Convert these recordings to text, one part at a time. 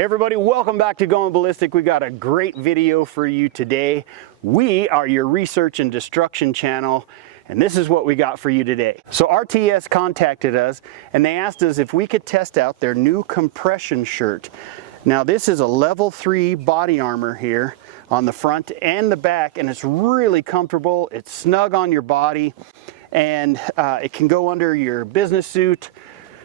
Hey everybody, welcome back to Going Ballistic. We got a great video for you today. We are your research and destruction channel, and this is what we got for you today. So RTS contacted us and they asked us if we could test out their new compression shirt. Now this is a level 3 body armor here on the front and the back, and it's really comfortable. It's snug on your body, and it can go under your business suit,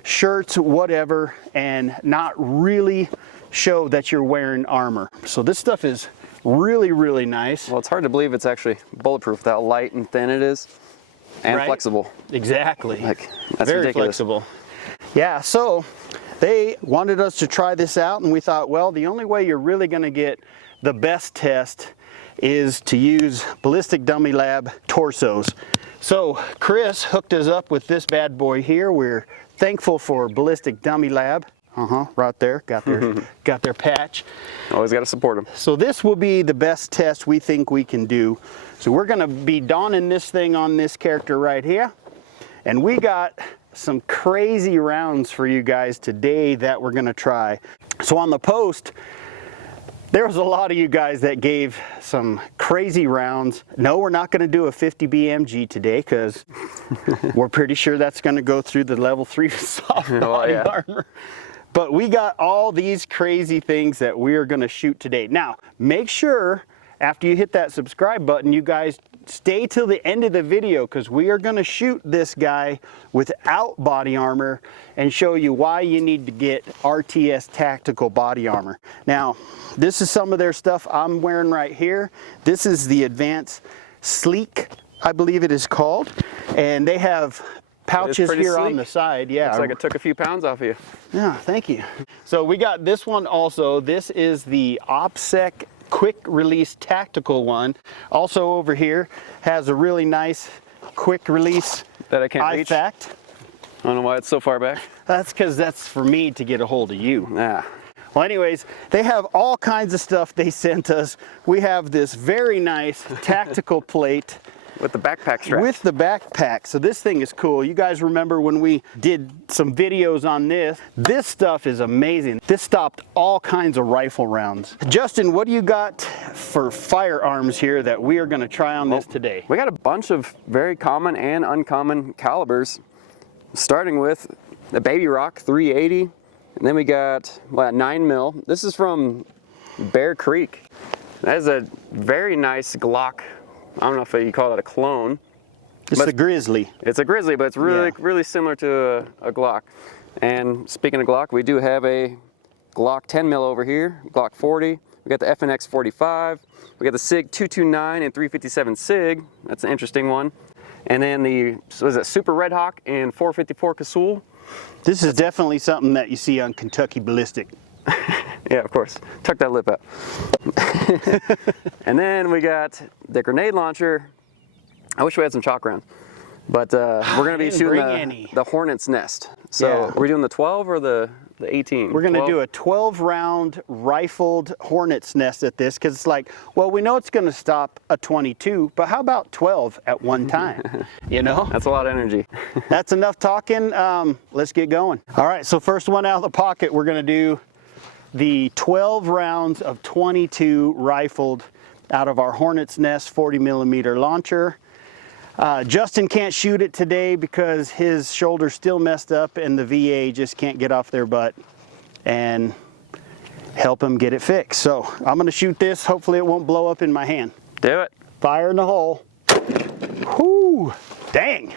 shirts, whatever, and not really show that you're wearing armor. So this stuff is really, really nice. Well, it's hard to believe it's actually bulletproof, that light and thin it is, and right? Flexible. Exactly. Like, that's very ridiculous. Flexible. Yeah, so they wanted us to try this out, and we thought, well, the only way you're really going to get the best test is to use Ballistic Dummy Lab torsos. So Chris hooked us up with this bad boy here. We're thankful for Ballistic Dummy Lab. Right there, got their patch. Always got to support them. So this will be the best test we think we can do. So we're gonna be donning this thing on this character right here. And we got some crazy rounds for you guys today that we're gonna try. So on the post, there was a lot of you guys that gave some crazy rounds. No, we're not gonna do a 50 BMG today because we're pretty sure that's gonna go through the level 3 soft body armor. But we got all these crazy things that we are gonna shoot today. Now, make sure after you hit that subscribe button, you guys stay till the end of the video, because we are gonna shoot this guy without body armor and show you why you need to get RTS tactical body armor. Now, this is some of their stuff I'm wearing right here. This is the Advanced Sleek, I believe it is called. And they have pouches here sleek on the side. Yeah, looks like it took a few pounds off of you. Yeah, thank you. So we got this one also. This is the OPSEC quick release tactical one. Also over here has a really nice quick release that I can't reach. I don't know why it's so far back. That's because that's for me to get a hold of you. Yeah. Well, anyways, they have all kinds of stuff they sent us. We have this very nice tactical plate with the backpack strap. With the backpack. So this thing is cool. You guys remember when we did some videos on this? This stuff is amazing. This stopped all kinds of rifle rounds. Justin, what do you got for firearms here that we are going to try on this today? We got a bunch of very common and uncommon calibers, starting with the Baby Rock 380, and then we got, well, 9mm. This is from Bear Creek. That is a very nice Glock. I don't know if you call that a clone. It's a Grizzly. It's a Grizzly, but it's really, really similar to a Glock. And speaking of Glock, we do have a Glock 10mm over here, Glock 40. We got the FNX 45. We got the SIG 229 and 357 SIG. That's an interesting one. And then the, so is it Super Red Hawk and 454 Casull. This is definitely something that you see on Kentucky Ballistic. Yeah, of course. Tuck that lip out. And then we got the grenade launcher. I wish we had some chalk rounds, but we're going to be shooting the Hornet's Nest. So we're doing the 12 or the 18? We're going to do a 12-round rifled Hornet's Nest at this, because it's like, well, we know it's going to stop a 22, but how about 12 at one time? You know? That's a lot of energy. That's enough talking. Let's get going. All right, so first one out of the pocket, we're going to do the 12 rounds of 22 rifled out of our Hornet's Nest 40mm launcher. Justin can't shoot it today because his shoulder's still messed up and the VA just can't get off their butt and help him get it fixed. So I'm gonna shoot this. Hopefully it won't blow up in my hand. Do it. Fire in the hole. Whoo, dang.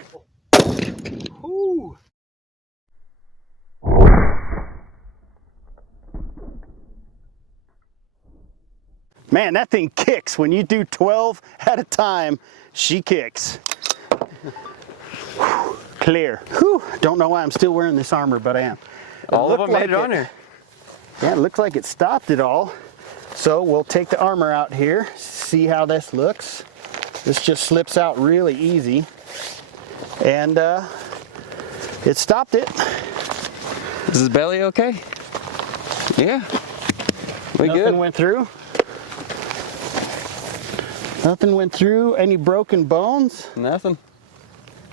Whoo. Man, that thing kicks. When you do 12 at a time, she kicks. Whew, clear. Whew. Don't know why I'm still wearing this armor, but I am. All of them made it on here. Yeah, it looks like it stopped it all. So we'll take the armor out here, see how this looks. This just slips out really easy. And it stopped it. Is his belly okay? Yeah. Nothing went through. Nothing went through. Any broken bones? Nothing.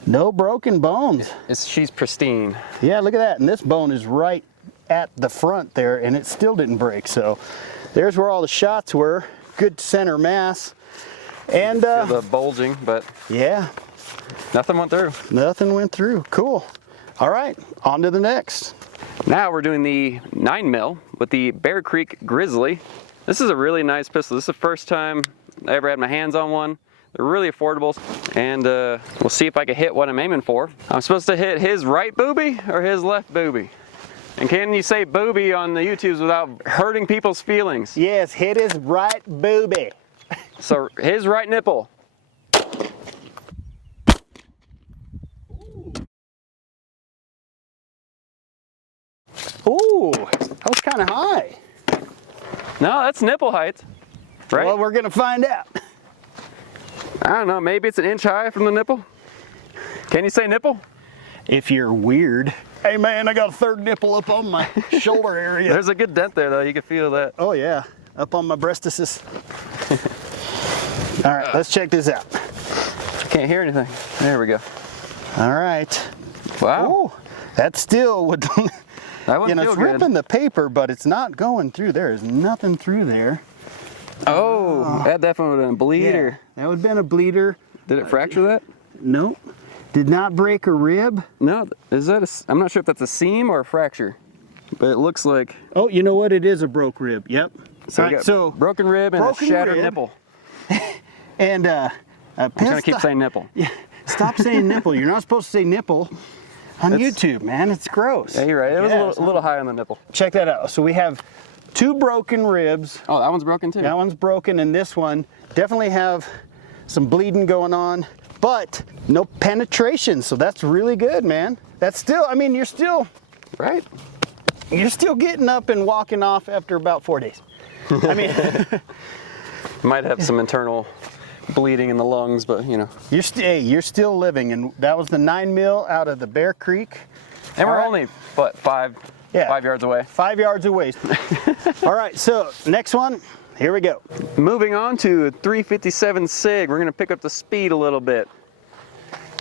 No broken bones. She's pristine. Yeah, look at that. And this bone is right at the front there, and it still didn't break. So there's where all the shots were. Good center mass. And the bulging, but yeah, nothing went through. Nothing went through. Cool. All right, on to the next. Now we're doing the 9mm with the Bear Creek Grizzly. This is a really nice pistol. This is the first time I ever had my hands on one. They're really affordable, and we'll see if I can hit what I'm aiming for. I'm supposed to hit his right booby or his left booby. And can you say booby on the YouTubes without hurting people's feelings? Yes, hit his right booby. So his right nipple. Ooh, that was kind of high. No, that's nipple height, right? Well, we're gonna find out. I don't know, maybe it's an inch high from the nipple. Can you say nipple? If you're weird. Hey man, I got a third nipple up on my shoulder area. There's a good dent there though, you can feel that. Oh yeah, up on my breastises. All right, let's check this out. Can't hear anything. There we go. All right. Wow. Ooh, that still would, That wouldn't feel it's good. ripping the paper, but it's not going through. There is nothing through there. Oh, that definitely would have been a bleeder. Yeah, that would have been a bleeder. Did it fracture that? Nope. Did not break a rib. No, is that I'm not sure if that's a seam or a fracture, but it looks like. Oh, you know what? It is a broke rib. Yep. So, All right, so broken rib and a broken shattered rib. nipple. And I'm trying to keep saying nipple. Yeah, stop saying nipple. You're not supposed to say nipple on YouTube, man. It's gross. Yeah, you're right. It was a little high on the nipple. Check that out. So we have 2 broken ribs. Oh, that one's broken too. That one's broken, and this one definitely have some bleeding going on, but no penetration. So that's really good, man. That's still, I mean, you're still getting up and walking off after about 4 days. I mean, might have some internal bleeding in the lungs, but you know. you're still living, and that was the 9mm out of the Bear Creek. And we're only, what, 5 yards away? 5 yards away. All right, so next one, here we go. Moving on to 357 SIG, we're gonna pick up the speed a little bit.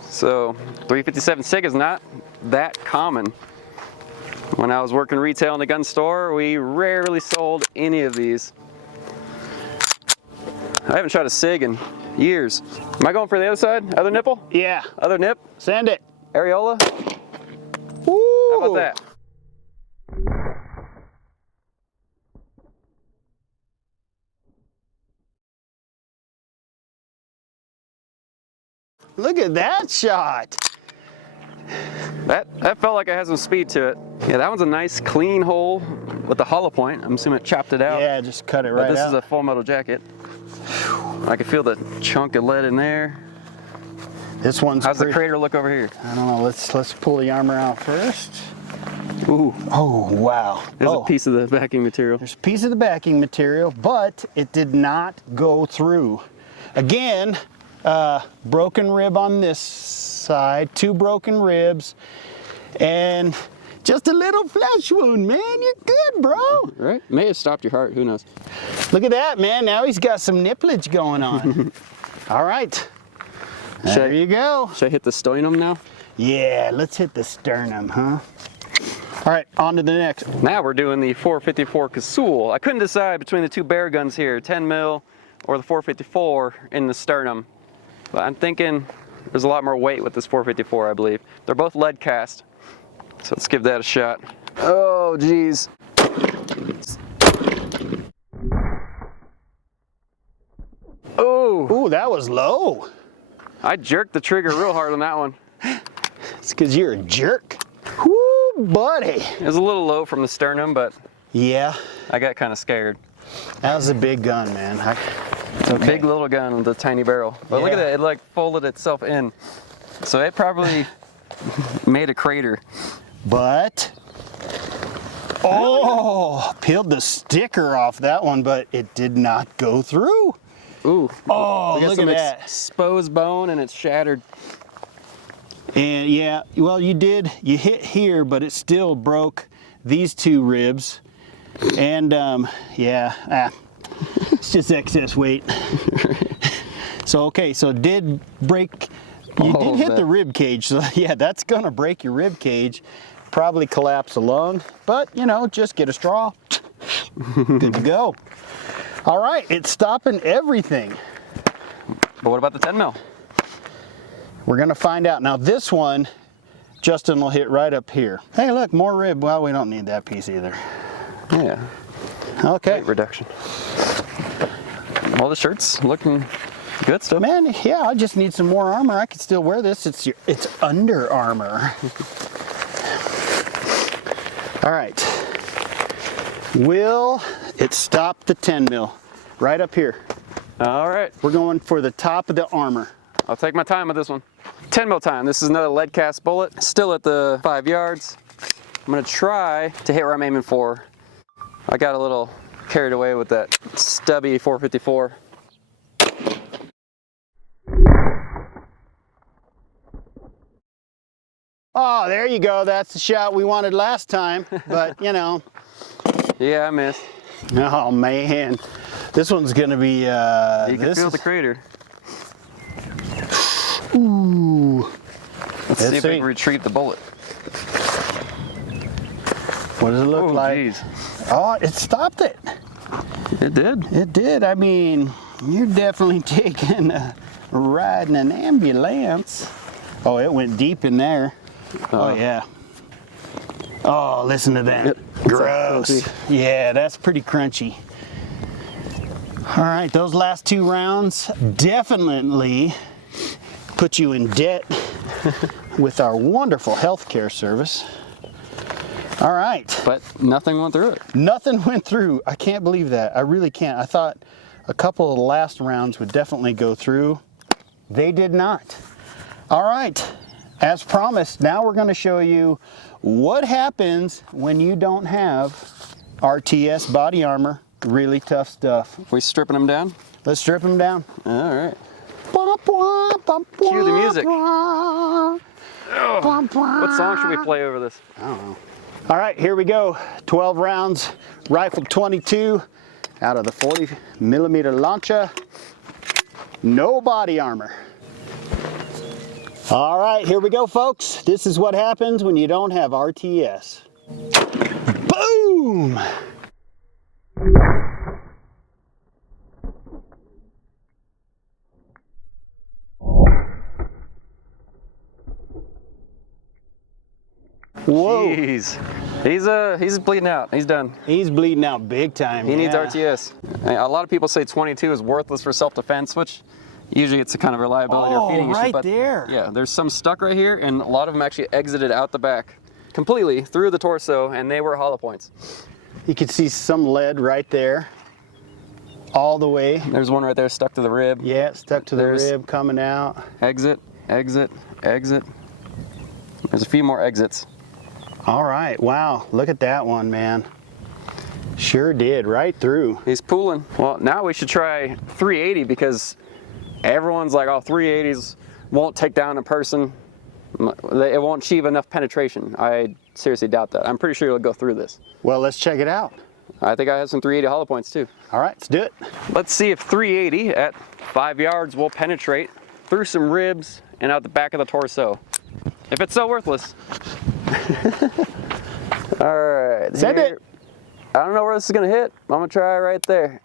So 357 SIG is not that common. When I was working retail in the gun store, we rarely sold any of these. I haven't shot a SIG in years. Am I going for the other side? Other nipple? Yeah. Other nip? Send it. Areola? Woo! How about that? Look at that shot. That felt like it had some speed to it. Yeah, that one's a nice clean hole with the hollow point. I'm assuming it chopped it out. Yeah, just cut it right out. But this is a full metal jacket. I can feel the chunk of lead in there. This one's How's the crater look over here? I don't know. Let's pull the armor out first. Ooh. Oh, wow. There's a piece of the backing material. There's a piece of the backing material, but it did not go through. Again, broken rib on this side, 2 broken ribs, and just a little flesh wound, man. You're good, bro. Right? May have stopped your heart. Who knows? Look at that, man. Now he's got some nipplage going on. All right. There you go. Should I hit the sternum now? Yeah, let's hit the sternum, huh? All right, on to the next. Now we're doing the 454 Casull. I couldn't decide between the 2 bear guns here, 10mm or the 454 in the sternum. But I'm thinking there's a lot more weight with this 454, I believe. They're both lead cast. So let's give that a shot. Oh, geez. Oh. Ooh, that was low. I jerked the trigger real hard on that one. It's because you're a jerk. Woo, buddy. It was a little low from the sternum, but yeah, I got kind of scared. that was a big gun, man. It's okay. Big little gun with a tiny barrel. But look at that, it like folded itself in. So it probably made a crater. But, oh, peeled the sticker off that one, but it did not go through. Ooh. Oh, We got look some at that. exposed bone and it's shattered. And yeah, well, you hit here, but it still broke these 2 ribs. And it's just excess weight. So, okay, so it did break, you did hit the rib cage. So yeah, that's gonna break your rib cage. probably collapse a lung, but you know, just get a straw. Good to go. All right, it's stopping everything. But what about the 10 mil? We're gonna find out. Now this one, Justin will hit right up here. Hey look, more rib. Well, we don't need that piece either. Yeah. Okay. Weight reduction. Well, the shirt's looking good still. Man, yeah, I just need some more armor. I can still wear this. It's Under Armour. All right. Will it stop the 10 mil? Right up here. All right. We're going for the top of the armor. I'll take my time with this one. 10 mil time. This is another lead cast bullet. Still at the 5 yards. I'm gonna try to hit where I'm aiming for. I got a little carried away with that stubby 454. Oh, there you go. That's the shot we wanted last time, but you know. Yeah, I missed. Oh man, this one's gonna be. You can feel the crater. Ooh. Let's see if we can retrieve the bullet. What does it look like? Geez. Oh, it stopped it. It did. It did. I mean, you're definitely taking a ride in an ambulance. Oh, it went deep in there. Oh yeah. Oh, listen to that. Yep. Gross. Yeah, that's pretty crunchy. All right, those last 2 rounds definitely put you in debt with our wonderful healthcare service. All right. But nothing went through it. Nothing went through. I can't believe that. I really can't. I thought a couple of the last rounds would definitely go through. They did not. All right. As promised, now we're going to show you what happens when you don't have RTS body armor. Really tough stuff. We stripping them down? Let's strip them down. All right. Cue the music. What song should we play over this? I don't know. All right, here we go. 12 rounds, rifle 22 out of the 40mm launcher. No body armor. All right, here we go, folks. This is what happens when you don't have RTS. Boom! Whoa. Jeez. He's bleeding out. He's done. He's bleeding out big time. He needs RTS. A lot of people say 22 is worthless for self-defense, which usually it's a kind of reliability or feeding issue. Right but there. Yeah, there's some stuck right here, and a lot of them actually exited out the back completely through the torso, and they were hollow points. You can see some lead right there, all the way. There's one right there stuck to the rib. Yeah, stuck to the rib, coming out. Exit, exit, exit. There's a few more exits. All right, wow, look at that one, man. Sure did, right through. He's pooling. Well, now we should try 380 because everyone's like, oh, 380s won't take down a person. It won't achieve enough penetration. I seriously doubt that. I'm pretty sure it'll go through this. Well, let's check it out. I think I have some 380 hollow points too. All right, let's do it. Let's see if 380 at 5 yards will penetrate through some ribs and out the back of the torso. If it's so worthless. All right. Send it. I don't know where this is gonna hit. I'm gonna try right there.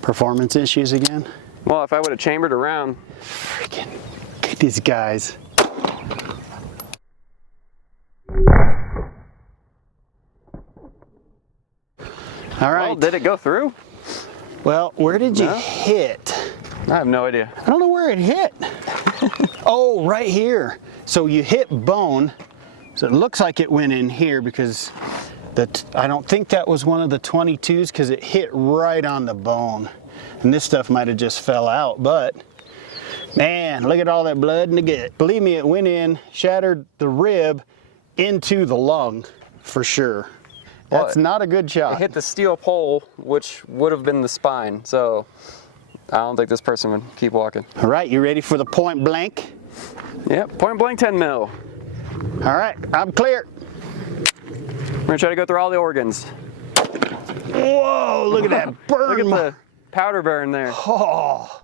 Performance issues again? Well, if I would have chambered around. Freaking, look at these guys. All right. Well, did it go through? Well, where did you hit? I have no idea. I don't know where it hit. Oh, right here. So you hit bone. So it looks like it went in here because I don't think that was one of the 22s because it hit right on the bone. And this stuff might have just fell out, but man, look at all that blood in the gut. Believe me, it went in, shattered the rib into the lung for sure. That's not a good shot. It hit the steel pole, which would have been the spine. So I don't think this person would keep walking. All right, you ready for the point blank? Yep, point blank 10 mil. All right, I'm clear. We're gonna try to go through all the organs. Whoa, look at that burn. Look at the powder burn there. Oh.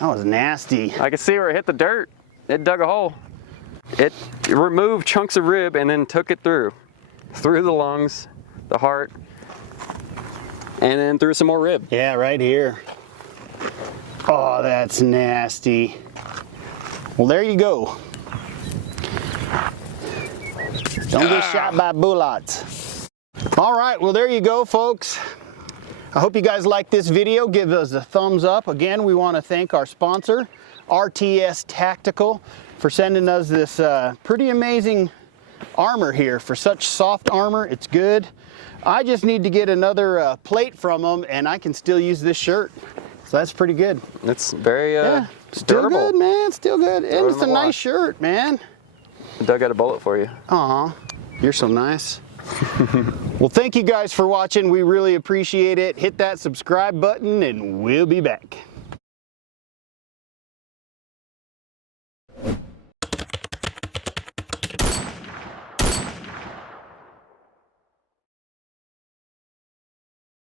That was nasty. I can see where it hit the dirt. It dug a hole. It removed chunks of rib and then took it through the lungs, the heart, and then through some more rib. Yeah, right here. Oh, that's nasty. Well, there you go. Don't get shot by bullets. All right, well, there you go, folks. I hope you guys like this video. Give us a thumbs up. Again, we want to thank our sponsor, RTS Tactical, for sending us this pretty amazing armor here. For such soft armor, it's good. I just need to get another plate from them, and I can still use this shirt. So that's pretty good. It's very still durable. good, man. Still good. And it's a nice shirt, man. Doug got a bullet for you. Aw, you're so nice. Well, thank you guys for watching. We really appreciate it. Hit that subscribe button, and we'll be back.